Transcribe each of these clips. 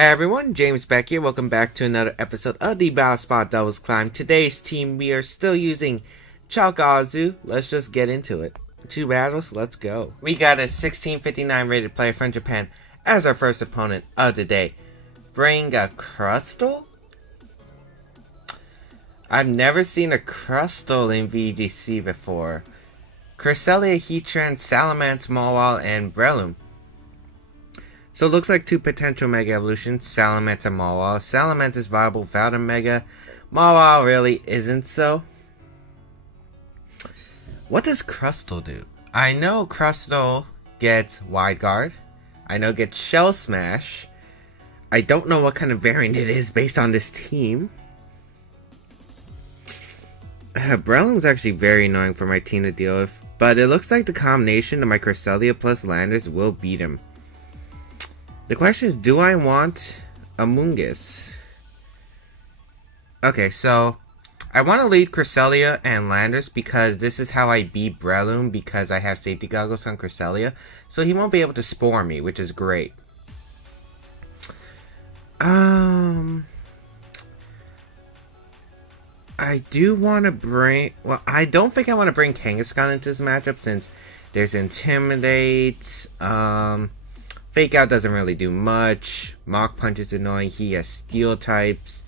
Hey everyone, James Baek here. Welcome back to another episode of the Battle Spot Doubles Climb. Today's team, we are still using Chalkazu. Let's just get into it. 2 battles, let's go. We got a 1659 rated player from Japan as our first opponent of the day. Bring a Crustal? I've never seen a Crustal in VGC before. Cresselia, Heatran, Salamence, Mawile, and Breloom. So it looks like 2 potential Mega Evolutions, Salamence and Mawile. Salamence is viable without a Mega. Mawile really isn't so. What does Crustal do? I know Crustal gets Wide Guard. I know it gets Shell Smash. I don't know what kind of variant it is based on this team. Breloom's actually very annoying for my team to deal with. But it looks like the combination of my Cresselia plus Landers will beat him. The question is, do I want a Mungus? Okay, so I want to lead Cresselia and Landers because this is how I beat Breloom because I have safety goggles on Cresselia. So he won't be able to spore me, which is great. I do want to bring... Well, I don't think I want to bring Kangaskhan into this matchup since there's Intimidate. Fake Out doesn't really do much. Mach Punch is annoying. He has Steel types.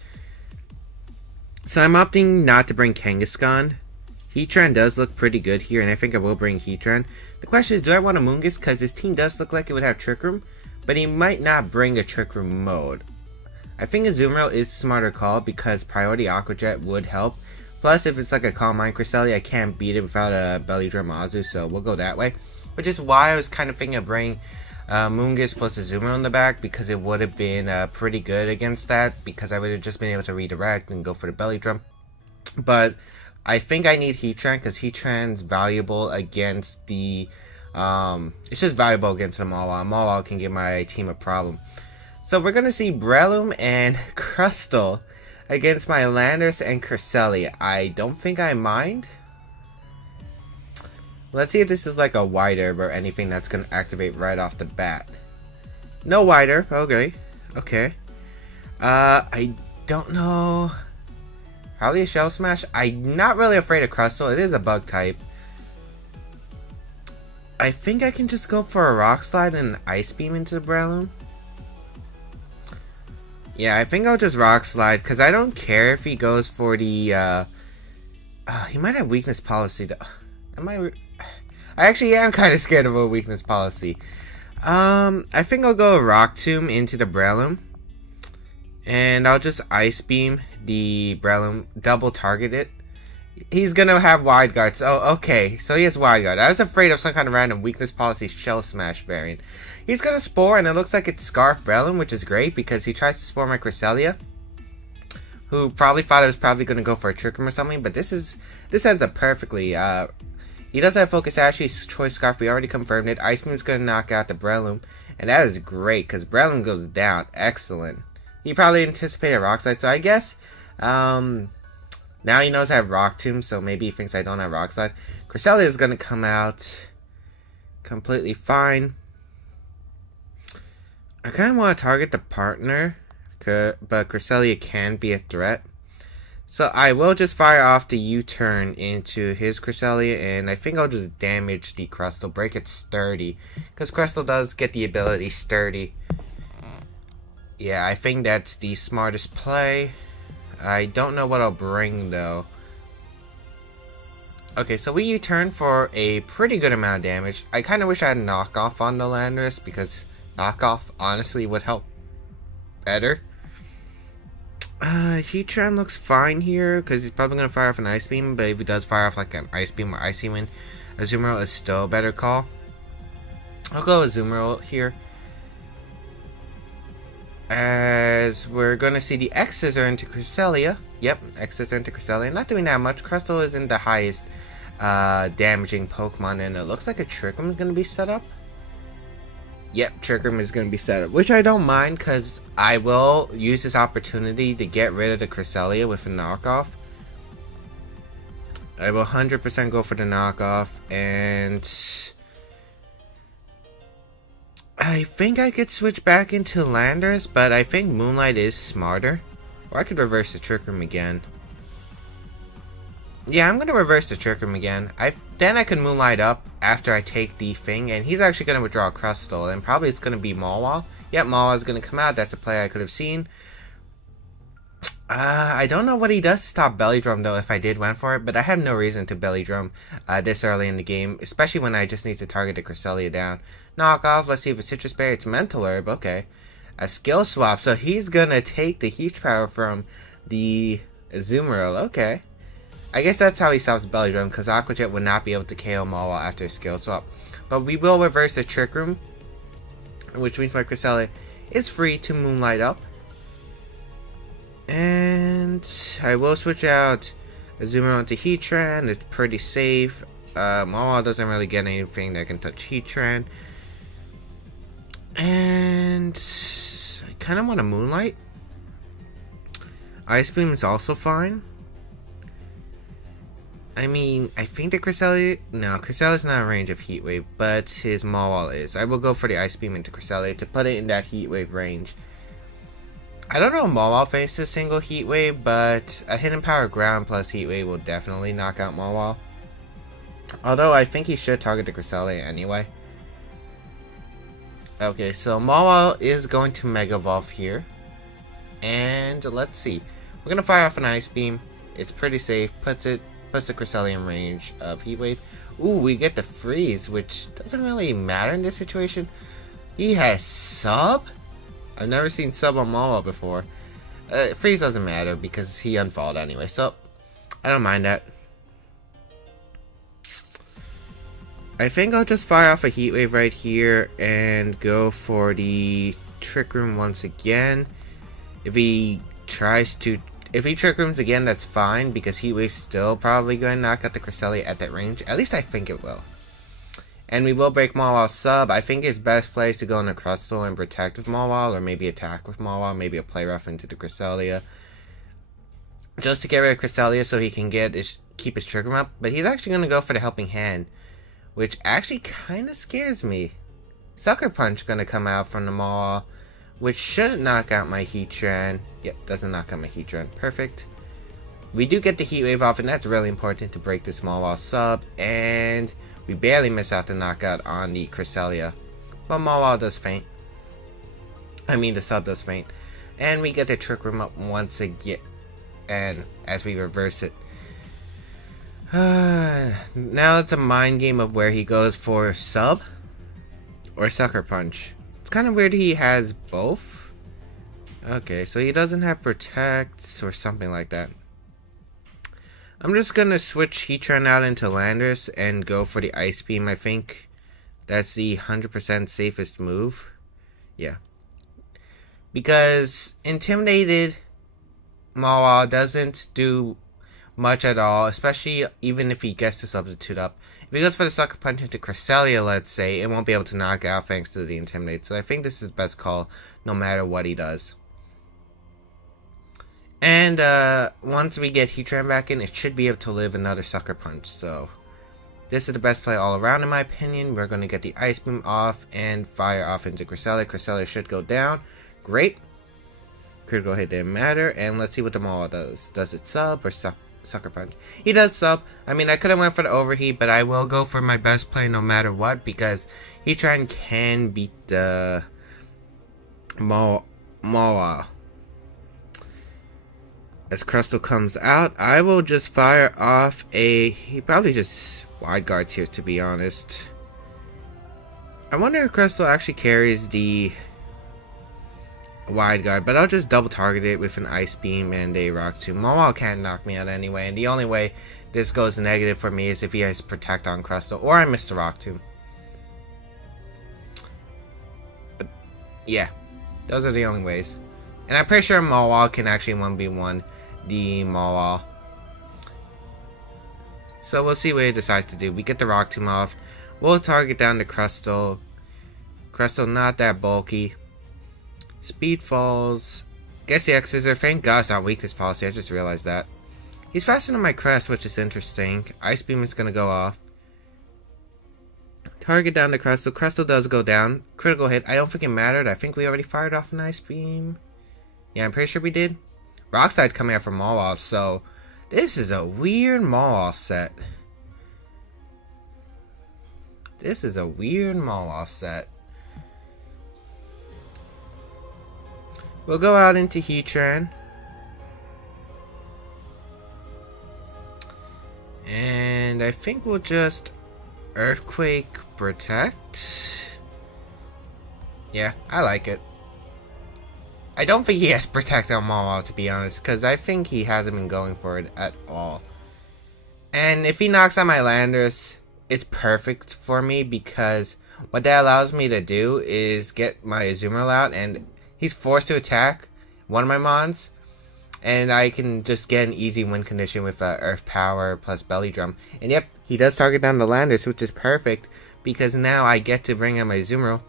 So I'm opting not to bring Kangaskhan. Heatran does look pretty good here, and I think I will bring Heatran. The question is, do I want a Mungus? Because his team does look like it would have Trick Room, but he might not bring a Trick Room mode. I think Azumarill is a smarter call because Priority Aqua Jet would help. Plus, if it's like a Calm Mind Cresselia, I can't beat it without a Belly Drum Azu, so we'll go that way. Which is why I was kind of thinking of bringing Mungus plus Azumarill in the back, because it would have been pretty good against that, because I would have just been able to redirect and go for the Belly Drum. But I think I need Heatran, because Heatran's valuable against the... it's just valuable against the Mawile. Mawile can give my team a problem. So we're going to see Breloom and Crustal against my Landers and Cresselia. I don't think I mind. Let's see if this is like a Wide Herb or anything that's going to activate right off the bat. No Wide Herb. Okay. Okay. I don't know. Probably a Shell Smash. I'm not really afraid of Crustal. It is a bug type. I think I can just go for a Rock Slide and an Ice Beam into the Breloom. Yeah, I think I'll just Rock Slide, because I don't care if he goes for the, he might have Weakness Policy, though. I actually am kind of scared of a Weakness Policy. I think I'll go Rock Tomb into the Breloom. And I'll just Ice Beam the Breloom, double target it. He's gonna have Wide Guard. Oh, okay. So he has Wide Guard. I was afraid of some kind of random Weakness Policy Shell Smash variant. He's gonna Spore, and it looks like it's Scarf Breloom, which is great because he tries to Spore my Cresselia, who probably thought I was probably gonna go for a Trick Room or something. But this ends up perfectly. He doesn't have Focus Sash. He's Choice Scarf. We already confirmed it. Ice Beam's gonna knock out the Breloom, and that is great because Breloom goes down. Excellent. He probably anticipated Rock Slide, so I guess. Now he knows I have Rock Tomb, so maybe he thinks I don't have Rock Slide. Cresselia is going to come out completely fine. I kind of want to target the partner, but Cresselia can be a threat. So I will just fire off the U-turn into his Cresselia, and I think I'll just damage the Crustal, break it sturdy. Because Crustal does get the ability sturdy. Yeah, I think that's the smartest play. I don't know what I'll bring, though. Okay, so we U-turn for a pretty good amount of damage. I kind of wish I had Knockoff on the Landers, because Knockoff honestly would help better. Heatran looks fine here, because he's probably going to fire off an Ice Beam, but if he does fire off like an Ice Beam or Icy Wind, Azumarill is still a better call. I'll go Azumarill here. As we're going to see the X-Scissor into Cresselia. Yep, X-Scissor into Cresselia. Not doing that much. Crustal isn't the highest damaging Pokemon, and it looks like a Trick Room is going to be set up. Yep, Trick Room is going to be set up, which I don't mind because I will use this opportunity to get rid of the Cresselia with a knockoff. I will 100% go for the knockoff, and I think I could switch back into Landers, but I think Moonlight is smarter. Or I could reverse the Trick Room again. Yeah, I'm gonna reverse the Trick Room again. Then I can Moonlight up after I take the thing, and he's actually gonna withdraw Crystal, and probably it's gonna be Mawile. Yep, Mawile is gonna come out. That's a play I could have seen. I don't know what he does to stop Belly Drum though if I did went for it, but I have no reason to Belly Drum this early in the game, especially when I just need to target the Cresselia down. Knock off, let's see if it's Citrus Berry, it's Mental Herb, okay. A skill swap, so he's gonna take the Huge Power from the Azumarill, okay. I guess that's how he stops Belly Drum, because Aqua Jet would not be able to KO Mawile after a skill swap. But we will reverse the Trick Room, which means my Cresselia is free to Moonlight up. And I will switch out Azumarill into Heatran. It's pretty safe. Mawile doesn't really get anything that can touch Heatran. And I kind of want a Moonlight. Ice Beam is also fine. I mean, I think the Cresselia... No, Cresselia's not in range of Heat Wave, but his Mawile is. I will go for the Ice Beam into Cresselia to put it in that Heat Wave range. I don't know if Mawile faces a single Heat Wave, but a Hidden Power Ground plus Heat Wave will definitely knock out Mawile. Although I think he should target the Cresselia anyway. Okay, so Mawile is going to Mega Evolve here. And let's see. We're going to fire off an Ice Beam. It's pretty safe. Puts the Cresselia in range of Heat Wave. Ooh, we get the Freeze, which doesn't really matter in this situation. He has Sub? I've never seen Sub on Mawile before. Freeze doesn't matter because he unfollowed anyway, so I don't mind that. I think I'll just fire off a Heat Wave right here and go for the Trick Room once again. If he Trick Rooms again, that's fine because Heat Wave's still probably going to knock out the Cresselia at that range. At least I think it will. And we will break Mawile's sub. I think his best play is to go into Crustle and protect with Mawile, or maybe attack with Mawile, maybe a play rough into the Cresselia. Just to get rid of Cresselia so he can keep his Trick Room up. But he's actually going to go for the Helping Hand, which actually kind of scares me. Sucker Punch going to come out from the Mawile, which should knock out my Heatran. Yep, doesn't knock out my Heatran. Perfect. We do get the Heat Wave off, and that's really important to break this Mawile sub. And we barely miss out the knockout on the Cresselia. But Mawile does faint. I mean, the sub does faint. And we get the Trick Room up once again. And as we reverse it. Now it's a mind game of where he goes for sub or Sucker Punch. It's kind of weird he has both. Okay, so he doesn't have Protect or something like that. I'm just gonna switch Heatran out into Landorus and go for the Ice Beam. I think that's the 100% safest move. Yeah. Because Intimidated Mawile doesn't do much at all, especially even if he gets the substitute up. If he goes for the Sucker Punch into Cresselia, let's say, it won't be able to knock out thanks to the Intimidate. So I think this is the best call no matter what he does. And once we get Heatran back in, it should be able to live another Sucker Punch. So this is the best play all around in my opinion. We're going to get the Ice Beam off and fire off into Cresselia. Cresselia should go down. Great. Critical hit didn't matter. And let's see what the Mawile does. Does it sub or Sucker Punch? He does sub. I mean, I could have went for the Overheat, but I will go for my best play no matter what, because Heatran can beat the Mawile. As Crustle comes out, I will just fire off he probably just Wide Guards here, to be honest. I wonder if Crustle actually carries the Wide Guard, but I'll just double target it with an Ice Beam and a Rock Tomb. Mawile can't knock me out anyway, and the only way this goes negative for me is if he has Protect on Crustle, or I miss the Rock Tomb. But yeah, those are the only ways. And I'm pretty sure Mawile can actually 1v1 the Mawile. So we'll see what he decides to do. We get the Rock Tomb off. We'll target down the Crustle. Crustle not that bulky. Speed falls. Guess the X-Scissor. Thank God it's not weakness policy. I just realized that. He's faster than my Crest, which is interesting. Ice Beam is going to go off. Target down to Crystal. Crystal does go down. Critical hit. I don't think it mattered. I think we already fired off an Ice Beam. Yeah, I'm pretty sure we did. Rockslide coming out from Mawile, so this is a weird Mawile set. This is a weird Mawile set. We'll go out into Heatran. And I think we'll just Earthquake Protect. Yeah, I like it. I don't think he has Protect on Mawile, to be honest, because I think he hasn't been going for it at all. And if he knocks out my Landorus, it's perfect for me, because what that allows me to do is get my Azumarill out, and he's forced to attack one of my Mons, and I can just get an easy win condition with Earth Power plus Belly Drum. And yep, he does target down the Landorus, which is perfect, because now I get to bring out my Azumarill,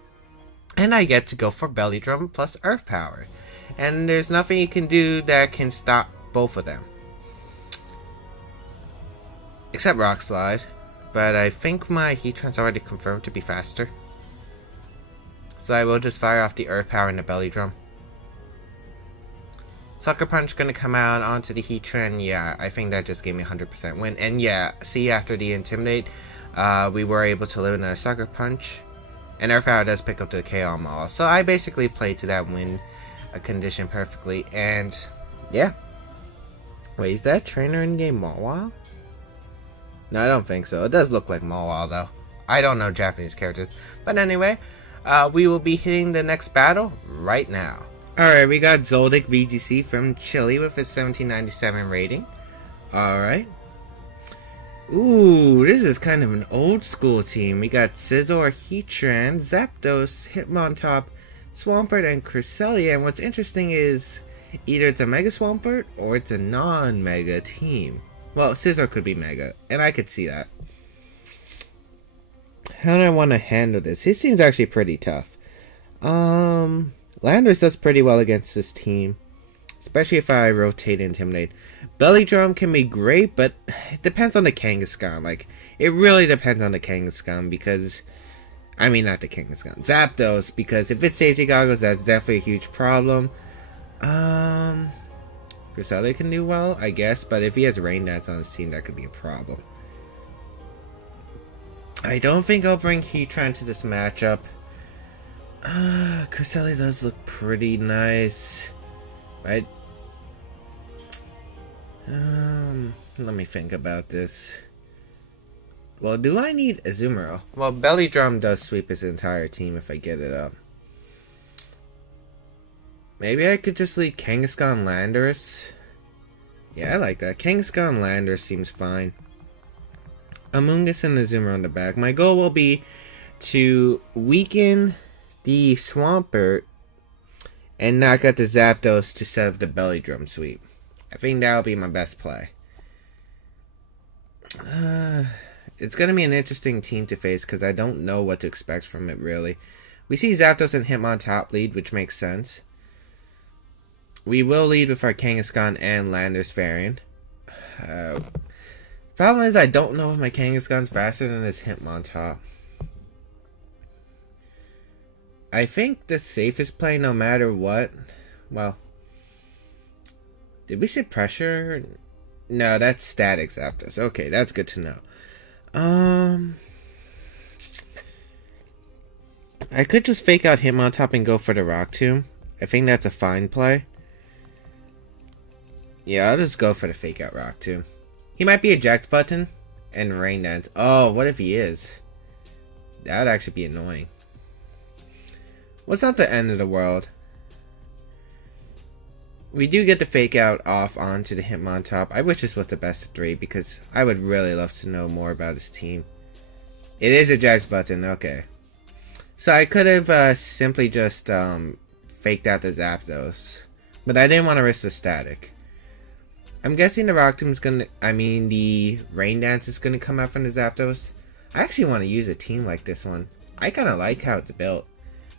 and I get to go for Belly Drum plus Earth Power. And there's nothing you can do that can stop both of them. Except Rock Slide. But I think my Heatran's already confirmed to be faster. So I will just fire off the Earth Power and the Belly Drum. Sucker Punch gonna come out onto the Heatran. Yeah, I think that just gave me 100% win. And yeah, see, after the Intimidate, we were able to eliminate a Sucker Punch. And Earth Power does pick up the KO on Mawile. So I basically played to that win condition perfectly. And yeah. Wait, is that trainer in game Mawile? No, I don't think so. It does look like Mawile though. I don't know Japanese characters. But anyway, we will be hitting the next battle right now. Alright, we got Zoldyck VGC from Chile with his 1797 rating. Alright. Ooh, this is kind of an old school team. We got Scizor, Heatran, Zapdos, Hitmontop, Swampert, and Cresselia. And what's interesting is either it's a Mega Swampert or it's a non-Mega team. Well, Scizor could be Mega, and I could see that. How do I want to handle this? His team's actually pretty tough. Landorus does pretty well against this team, especially if I rotate Intimidate. Belly Drum can be great, but it depends on the Kangaskhan. Like, it really depends on the Kangaskhan, because... I mean, not the Kangaskhan. Zapdos, because if it's Safety Goggles, that's definitely a huge problem. Cresselia can do well, I guess, but if he has Rain Dance on his team, that could be a problem. I don't think I'll bring Heatran to this matchup. Cresselia does look pretty nice, right? Let me think about this. Well, do I need Azumarill? Well, Belly Drum does sweep his entire team if I get it up. Maybe I could just lead Kangaskhan Landorus. Yeah, I like that. Kangaskhan Landorus seems fine. Amoonguss and Azumarill in the back. My goal will be to weaken the Swampert and knock out the Zapdos to set up the Belly Drum sweep. I think that'll be my best play. It's going to be an interesting team to face because I don't know what to expect from it, really. We see Zapdos and Hitmontop lead, which makes sense. We will lead with our Kangaskhan and Landorus variant. Problem is, I don't know if my Kangaskhan's faster than this Hitmontop. I think the safest play, no matter what... Well... Did we say pressure? No, that's static Zapdos. Okay, that's good to know. I could just fake out Hitmontop and go for the Rock Tomb. I think that's a fine play. Yeah, I'll just go for the fake out Rock Tomb. He might be eject button and Rain Dance. Oh, what if he is? That would actually be annoying. What's not the end of the world? We do get the fake out off onto the Hitmontop. I wish this was the best of 3 because I would really love to know more about his team. It is eject button, okay. So I could have simply just faked out the Zapdos. But I didn't want to risk the static. I'm guessing the Rock Tomb is gonna... the Rain Dance is gonna come out from the Zapdos. I actually want to use a team like this one. I kind of like how it's built.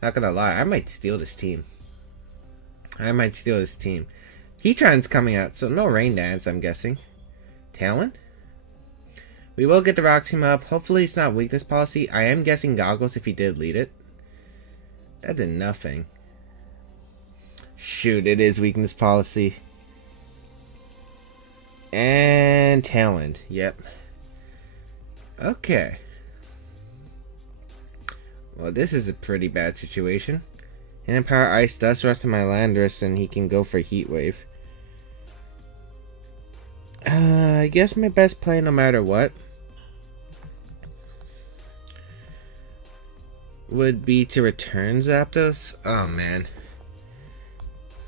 Not gonna lie, I might steal this team. Heatran's coming out, so no Rain Dance, I'm guessing. Talon? We will get the Rock Tomb up. Hopefully it's not weakness policy. I am guessing goggles if he did lead it. That did nothing. Shoot, it is weakness policy. And Tailwind. Yep. Okay. Well, this is a pretty bad situation. Hidden Power Ice does rest on my Landorus, and he can go for Heat Wave. I guess my best play no matter what would be to return Zapdos. Oh, man.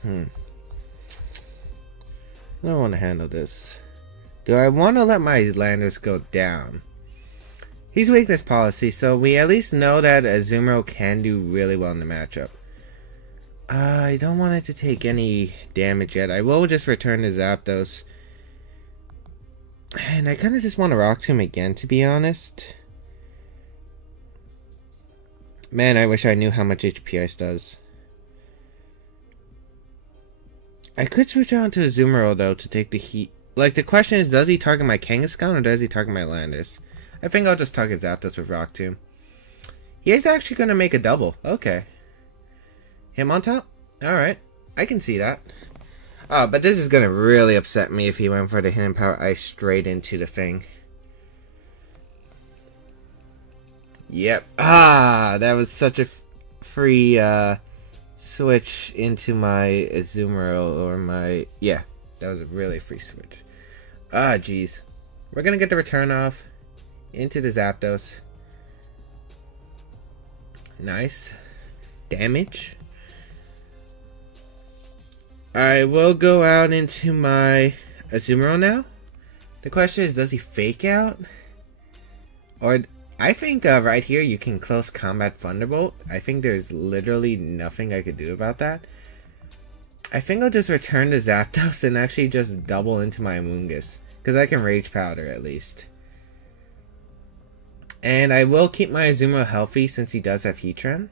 I don't want to handle this. Do I want to let my Landorus go down? He's weakness policy, so we at least know that Azumarill can do really well in the matchup. I don't want it to take any damage yet. I will just return to Zapdos. And I kind of just want to Rock Tomb again, to be honest. Man, I wish I knew how much HP Ice does. I could switch on to Azumarill, though, to take the heat. Like, the question is, does he target my Kangaskhan or does he target my Landorus? I think I'll just target Zapdos with Rock Tomb. He is actually going to make a double. Okay. Him on top? Alright. I can see that. Oh, but this is going to really upset me if he went for the Hidden Power Ice straight into the thing. Yep. Ah, that was such a free switch into my Azumarill or my... Yeah, that was a really free switch. Ah, jeez. We're going to get the return off into the Zapdos. Nice. Damage. I will go out into my Azumarill now. The question is, does he fake out? Or... I think right here you can close combat Thunderbolt. I think there's literally nothing I could do about that. I think I'll just return to Zapdos and actually just double into my Amoonguss. Because I can Rage Powder at least. And I will keep my Azumarill healthy since he does have Heatran.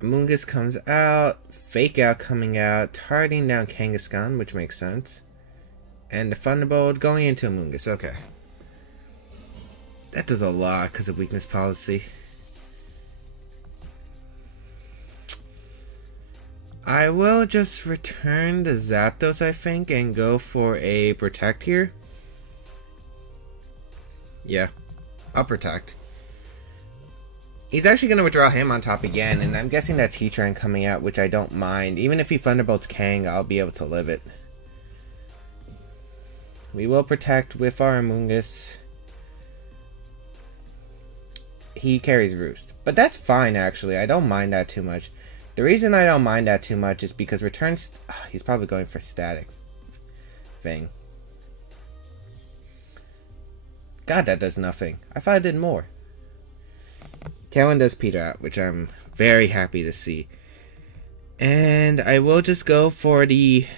Amoonguss comes out. Fake Out coming out. Targeting down Kangaskhan, which makes sense. And the Thunderbolt going into Amoonguss. Okay. That does a lot because of weakness policy. I will just return to Zapdos, I think, and go for a Protect here. Yeah, I'll Protect. He's actually going to withdraw him on top again, and I'm guessing that's Heatran coming out, which I don't mind. Even if he Thunderbolts Kang, I'll be able to live it. We will Protect with our Amoonguss. He carries Roost. But that's fine, actually. I don't mind that too much. The reason I don't mind that too much is because returns... he's probably going for Static thing. God, that does nothing. I thought it did more. Tailwind does peter out, which I'm very happy to see. And I will just go for the...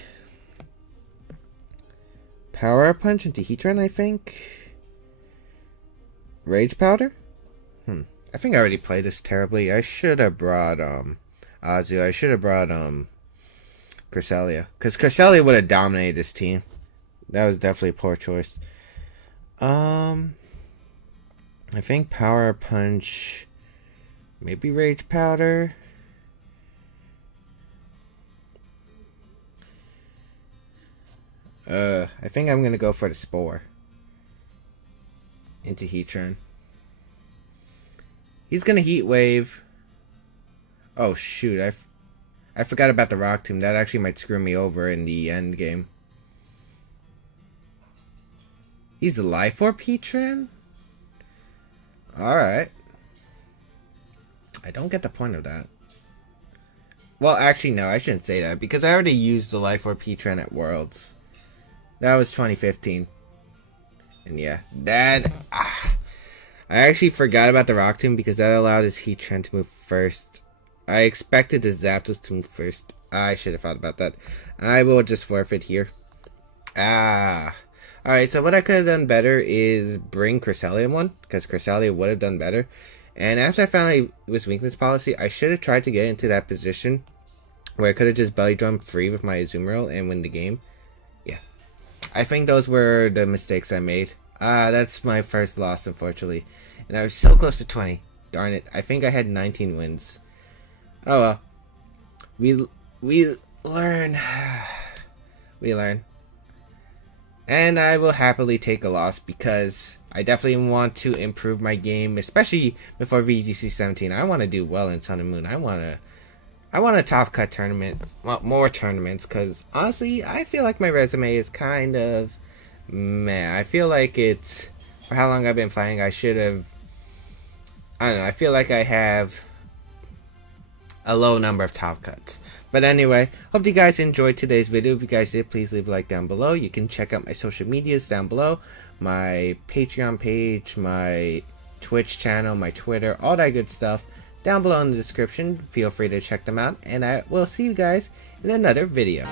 Power Punch into Heatran, I think. Rage Powder? I think I already played this terribly. I should have brought Azu. I should have brought Cresselia. Because Cresselia would have dominated this team. That was definitely a poor choice. I think Power Punch. Maybe Rage Powder. I think I'm gonna go for the Spore. Into Heatran. He's gonna Heat Wave. Oh shoot, I forgot about the Rock Tomb. That actually might screw me over in the end game. He's a Life Orb Heatran? Alright. I don't get the point of that. Well, actually no, I shouldn't say that, because I already used the Life Orb Heatran at Worlds. That was 2015. And yeah, that... I actually forgot about the Rock Tomb because that allowed his Heatran to move first. I expected the Zapdos to move first. I should have thought about that. I will just forfeit here. Alright, so what I could have done better is bring Cresselia one, because Cresselia would have done better. And after I found out it was weakness policy, I should have tried to get into that position where I could have just belly jumped free with my Azumarill and win the game. Yeah. I think those were the mistakes I made. That's my first loss, unfortunately. And I was so close to 20. Darn it. I think I had 19 wins. Oh well. We learn. We learn. And I will happily take a loss because I definitely want to improve my game, especially before VGC 17. I want to do well in Sun and Moon. I want to top cut tournaments, well, more tournaments, because honestly, I feel like my resume is kind of meh. I feel like it's, for how long I've been playing, I should have, I don't know, I feel like I have a low number of top cuts. But anyway, hope you guys enjoyed today's video. If you guys did, please leave a like down below. You can check out my social medias down below. My Patreon page, my Twitch channel, my Twitter, all that good stuff down below in the description. Feel free to check them out. And I will see you guys in another video.